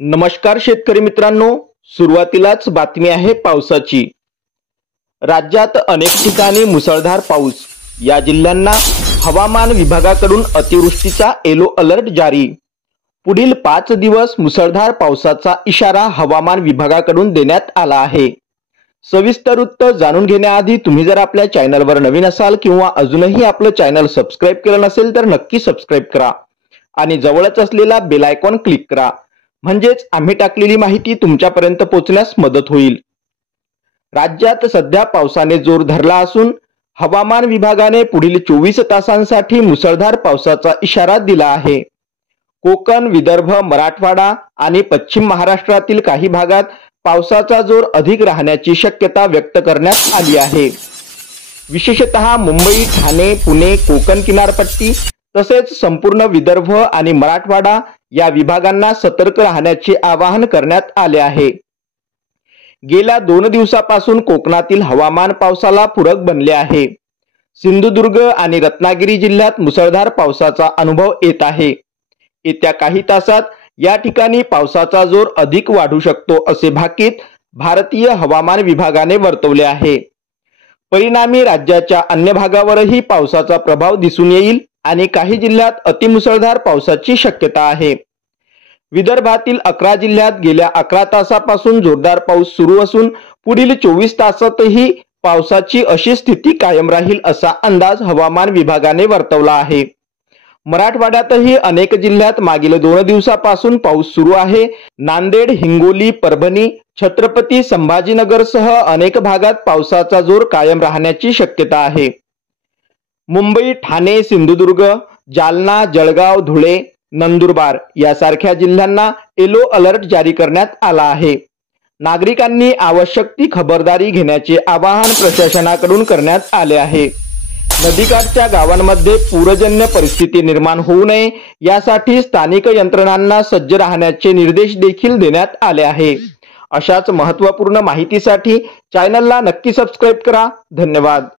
नमस्कार शेतकरी मित्रांनो, सुरुवातीलाच बातमी आहे पावसाची। राज्यात अनेक ठिकाणी मुसळधार पाऊस। या जिल्ह्यांना हवामान विभागाकडून अतिवृष्टीचा येलो अलर्ट जारी। पुढील 5 दिवस मुसळधार पावसाचा इशारा हवामान विभागाकडून देण्यात आला आहे। सविस्तर वृत्त जाणून घेण्याआधी तुम्ही जर आपल्या चॅनलवर नवीन असाल किंवा अजूनही आपलं चॅनल सबस्क्राइब केलं नसेल तर नक्की सबस्क्राइब करा आणि जवळच असलेला बेल आयकॉन क्लिक करा, म्हणजेच आम्ही टाकलेली माहिती तुमच्यापर्यंत पोहोचण्यास मदत होईल। राज्यात सध्या पावसाने जोर धरला असून हवामान विभागाने पुढील 24 तासांसाठी मुसळधार पावसाचा इशारा दिला आहे। कोकण, विदर्भ, मराठवाडा आणि पश्चिम महाराष्ट्रातील काही भागात पावसाचा जोर अधिक राहण्याची शक्यता व्यक्त करण्यात आली आहे। विशेषतः मुंबई, ठाणे, पुणे, कोकण किनारपट्टी तसेच संपूर्ण विदर्भ आणि मराठवाडा या विभागांना सतर्क राहण्याचे आवाहन करण्यात आले आहे। गेल्या 2 दिवसापासून कोकणातील हवामान पावसाला पूरक बनले आहे। सिंधुदुर्ग आणि रत्नागिरी जिल्ह्यात मुसळधार पावसाचा अनुभव येत आहे। येत्या काही तासात या ठिकाणी पावसाचा जोर अधिक वाढू शकतो असे भाकीत भारतीय हवामान विभागाने वर्तवले आहे। परिणामी राज्याच्या अन्य भागावरही पावसाचा प्रभाव दिसून येईल आणि काही जिल्ह्यात अतिमुसळधार पावसाची शक्यता आहे। विदर्भातील 11 जिल्ह्यात गेल्या 11 तासापासून जोरदार पाऊस सुरू असून पुढील 24 तासातही पावसाची अशी स्थिती कायम राहील असा अंदाज हवामान विभागाने वर्तवला आहे। मराठवाड्यातही अनेक जिल्ह्यात मागील 2 दिवसापासून पाऊस सुरू आहे। नांदेड, हिंगोली, परभणी, छत्रपती संभाजीनगरसह अनेक भागात पावसाचा जोर कायम राहण्याची शक्यता आहे। मुंबई, ठाणे, सिंधुदुर्ग, जालना, जळगाव, धुळे, नंदुरबार यासारख्या जिल्ह्यांना येलो अलर्ट जारी करण्यात आला आहे। नागरिकांनी आवश्यक ती खबरदारी घेण्याचे आवाहन प्रशासनाकडून करण्यात आले आहे। नदीकाठच्या गावांमध्ये पूरजन्य परिस्थिती निर्माण होऊ नये यासाठी स्थानिक यंत्रणांना सज्ज राहण्याचे निर्देश देखील देण्यात आले आहे। अशाच महत्त्वपूर्ण माहितीसाठी चॅनलला नक्की सबस्क्राइब करा। धन्यवाद।